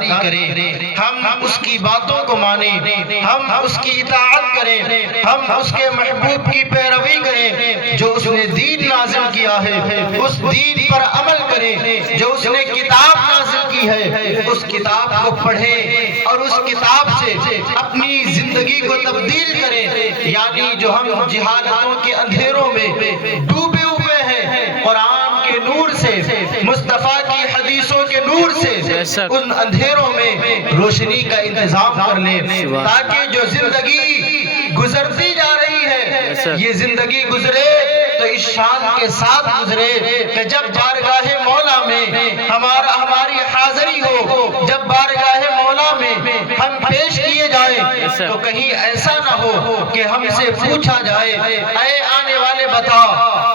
داری کریں، ہم اس کی باتوں کو مانیں، ہم اس کی اطاعت کریں، ہم اس کے محبوب کی پیروی کریں، جو اس نے دین نازل کیا ہے اس دین پر عمل کریں، جو اس نے کتاب نازل کی ہے اس کتاب کو پڑھیں اور اس کتاب سے اپنی زندگی کو تبدیل کریں۔ یعنی جو ہم جہالتوں کے اندھیروں میں ڈوبے ہوئے ہیں، قرآن کے نور سے، مصطفیٰ کی حدیثوں کے نور سے ان اندھیروں میں روشنی کا انتظام کر لیں، تاکہ جو زندگی گزرتی جا رہی ہے یہ زندگی گزرے تو اس شان کے ساتھ گزرے کہ جب بارگاہ مولا میں ہماری حاضری ہو، جب بارگاہ مولا میں ہم پیش کیے جائیں تو کہیں ایسا نہ ہو کہ ہم سے پوچھا جائے، اے آنے والے بتا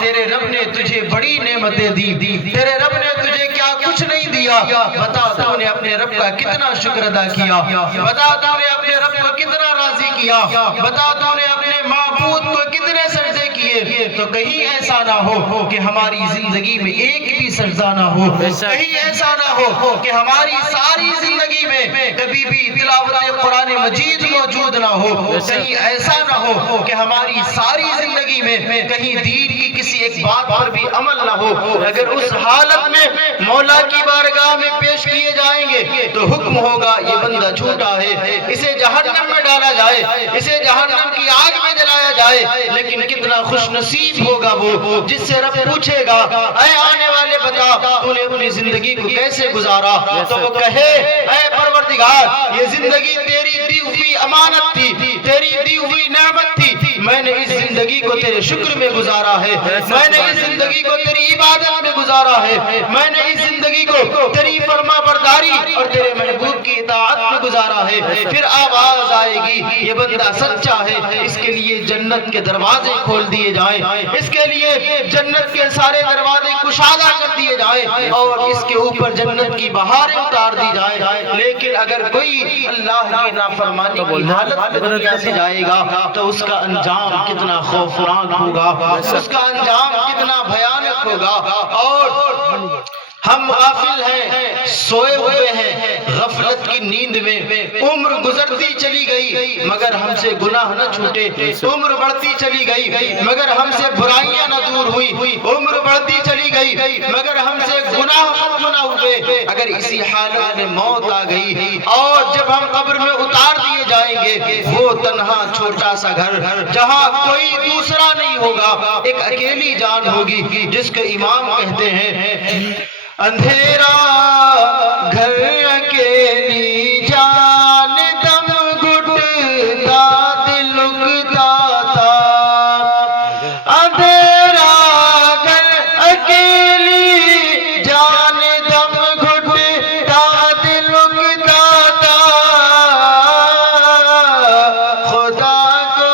تیرے رب نے تجھے بڑی نعمتیں دی، تیرے رب نے تجھے کیا کچھ نہیں دیا، بتا تو نے اپنے رب کا کتنا شکر ادا کیا، بتا تو نے اپنے رب کو کتنا راضی کیا، بتا تو نے اپنے معبود کو کتنے سجدے کیے۔ تو کہیں ایسا نہ ہو کہ ہماری زندگی میں ایک بھی سجدہ نہ ہو، کہیں ایسا نہ ہو کہ ہماری ساری زندگی میں کبھی بھی تلاوت قرآن مجید موجود نہ ہو، کہیں ایسا نہ ہو کہ ہماری ساری زندگی میں کہیں دین کی کسی ایک بات پر بھی عمل نہ ہو۔ اگر اس حالت میں مولا کی بارگاہ میں پیش کیے جائیں گے تو حکم ہوگا یہ بندہ جھوٹا ہے، اسے جہنم میں ڈالا جائے، اسے جہنم کی آگ میں جلایا جائے۔ لیکن کتنا خوش نصیب ہوگا وہ جس سے رب پوچھے گا، اے آنے والے بتا تو نے اپنی زندگی کو کیسے گزارا، تو وہ کہے، اے پروردگار یہ زندگی تیری دی ہوئی امانت تھی، تیری دی ہوئی نعمت تھی، میں نے اس زندگی کو تیرے شکر میں گزارا ہے، میں نے اس زندگی کو تیری عبادت میں گزارا ہے، میں نے اس زندگی کو تیری فرما برداری اور تیرے محبوب کی اطاعت میں گزارا ہے۔ پھر آواز آئے گی یہ بندہ سچا ہے، اس کے لیے جنت کے دروازے کھول دیے جائیں، اس کے لیے جنت کے سارے دروازے کشادہ کر دیے جائیں اور اس کے اوپر جنت کی بہاریں اتار دی جائیں۔ لیکن اگر کوئی اللہ کی نافرمانی کی حالت میں دنیا سے جائے گا تو اس کا انجام کتنا خوفناک ہوگا، اس کا انجام کتنا بھیانک ہوگا۔ اور ہم غافل ہیں، سوئے ہوئے ہیں غفلت کی نیند میں، عمر گزرتی چلی گئی مگر ہم سے گناہ نہ چھوٹے، عمر بڑھتی چلی گئی مگر ہم سے برائیاں نہ دور ہوئی، عمر بڑھتی چلی گئی مگر ہم سے گناہ ختم نہ ہوئے۔ اگر اسی حالت میں موت آ گئی اور جب ہم قبر میں اتار دیے جائیں گے وہ تنہا چھوٹا سا گھر جہاں کوئی دوسرا نہیں ہوگا، ایک اکیلی جان ہوگی جس کو امام کہتے ہیں، اندھیرا گھر اکیلی جان دم گھٹتا دل اگتا تھا، اندھیرا گھر اکیلی جان دم گھٹتا دل اگتا تھا، خدا کو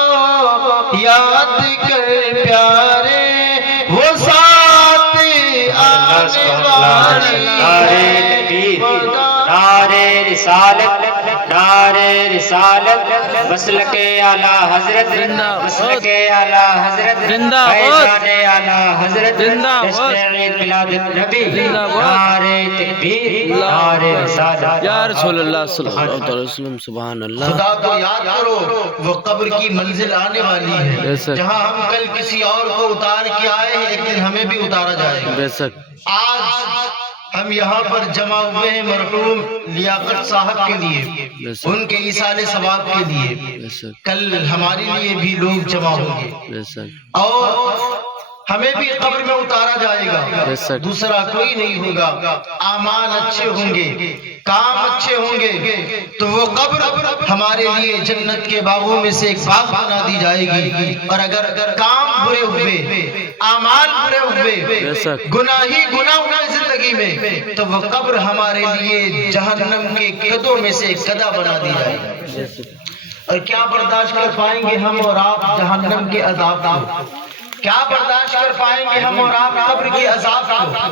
یاد کر پیارے وہ ساتھ آنے نعرے رسالت، نعرے رسالت، مسلک اعلیٰ حضرت، مسلک اعلیٰ حضرت، فیضان اعلیٰ حضرت، جشن عید میلاد النبی، نعرے تکبیر، نعرے رسالت۔ یا رسول اللہ صلی اللہ علیہ وسلم، سبحان اللہ۔ خدا کو یاد کرو، وہ قبر کی منزل آنے والی ہے جہاں ہم کل کسی اور کو اتار کے آئے ہیں، ایک دن ہمیں بھی اتارا جائے گا۔ بے شک آج ہم یہاں پر جمع ہوئے ہیں مرحوم لیاقت صاحب کے لیے، ان کے ایصال ثواب کے لیے، کل ہمارے لیے بھی لوگ جمع ہوں گے اور ہمیں بھی قبر میں اتارا جائے گا، دوسرا کوئی نہیں ہوگا۔ اعمال اچھے ہوں گے، کام اچھے ہوں گے تو وہ قبر ہمارے لیے جنت کے باغوں میں سے ایک باغ بنا دی جائے گی، اور اگر کام برے ہوئے، اعمال برے ہوئے، گناہ ہی گناہ ہوئے زندگی میں تو وہ قبر ہمارے لیے جہنم کے قدوں میں سے ایک قدہ بنا دی جائے گی۔ اور کیا برداشت کر پائیں گے ہم اور آپ جہنم کے عذاب کو؟ کیا برداشت کر پائیں گے ہم اور آپ قبر کے عذاب کو؟